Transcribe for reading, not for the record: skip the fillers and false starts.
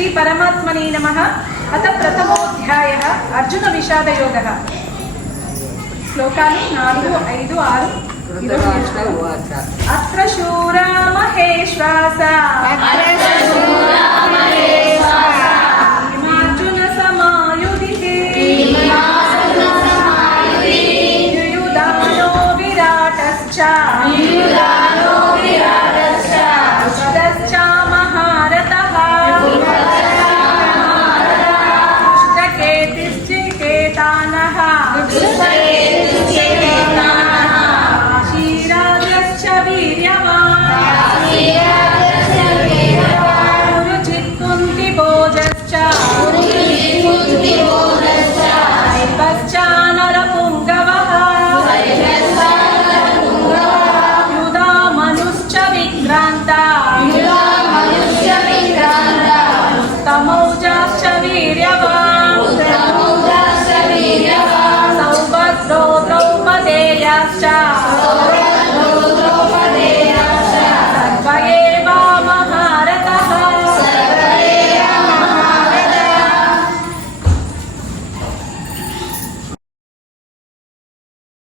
श्री परमात्मने नमः। अथ प्रथमोऽध्यायः अर्जुन विषादयोगः। श्लोकानि 4, 5, 6 अत्र शूरा महेश्वासा